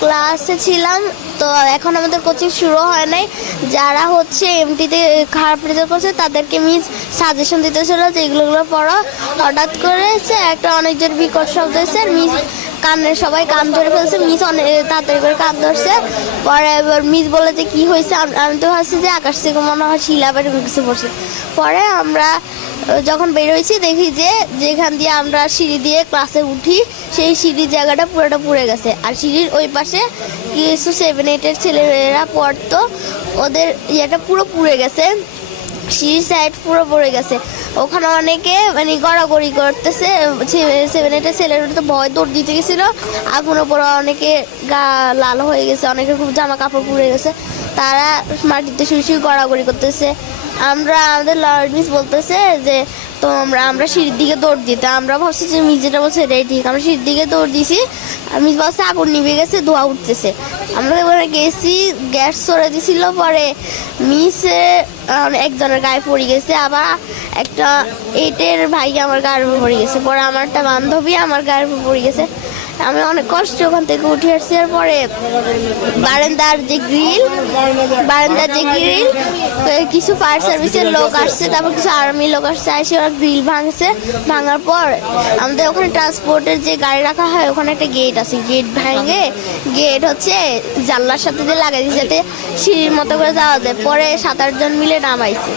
ক্লাসে ছিলাম, তো এখন আমাদের কোচিং শুরু হয় নাই। যারা হচ্ছে এমটিতে খারাপ রেজাল্ট করছে তাদেরকে মিস সাজেশন দিতেছিল যে এগুলো পড়ো। হঠাৎ করে একটা অনেক জোর বিকট শব্দ হয়েছে, মিস সবাই কান ধরে ফেলছে, মিস অনেক তাড়াতাড়ি করে কান ধরছে। পরে এবার মিস বলে যে কী হয়েছে, আমি তো ভাবছি যে আকাশ থেকে মনে হয় শিলা বা এরকম কিছু পড়ছে। পরে আমরা যখন বেরোইছি দেখি যে যেখান দিয়ে আমরা সিঁড়ি দিয়ে ক্লাসে উঠি সেই সিঁড়ির জায়গাটা পুরোটা পুড়ে গেছে। আর সিঁড়ির ওই পাশে কিছু 7-8-এর ছেলেরা পড়তো, ওদের ইয়েটা পুরো পুড়ে গেছে, সিঁড়ির সাইড পুরো পড়ে গেছে। ওখানে অনেকে মানে গড়াগড়ি করতেছে, 7-8-এর ছেলেরা তো ভয় দৌড় দিতে গেছিলো। আগুনের পরে অনেকে গা লাল হয়ে গেছে, অনেকের খুব জামা কাপড় পুড়ে গেছে, তারা মাটিতে শুয়ে গড়াগড়ি করতেছে। আমাদের লর্ড মিস বলতেছে যে তো আমরা সিঁড়ির দিকে দৌড় দিতে, আমরা ভাবছি যে মিস যেটা বলছে এটাই ঠিক। আমরা সিঁড়ির দিকে দৌড় দিছি, আর মিস বলছে আগুন নিভে গেছে, ধোঁয়া উঠতেছে। আমরা ওখানে গেছি, গ্যাস সরে দিছিল। পরে মিসে একজনের গায়ে পড়ে গেছে, আবার একটা 8-এর ভাই আমার গায়ের উপর পড়ে গেছে। পরে আমার একটা বান্ধবী আমার গায়ের উপর পড়ে গেছে। আমি অনেক কষ্ট ওখান থেকে উঠে আসছি। আর পরে বারান্দার যে গ্রিল কিছু ফায়ার সার্ভিসের লোক আসছে, তারপর কিছু আর্মি লোক আসছে, এসে ওরা গ্রিল ভাঙছে। ভাঙার পর আমাদের ওখানে ট্রান্সপোর্টের যে গাড়ি রাখা হয় ওখানে একটা গেট আছে, গেট ভাঙে গেট হচ্ছে জানলার সাথে যে লাগাই দিয়েছে যাতে সিঁড়ির মতো করে যাওয়া যায়। পরে 7-8 জন মিলে নামাইছে।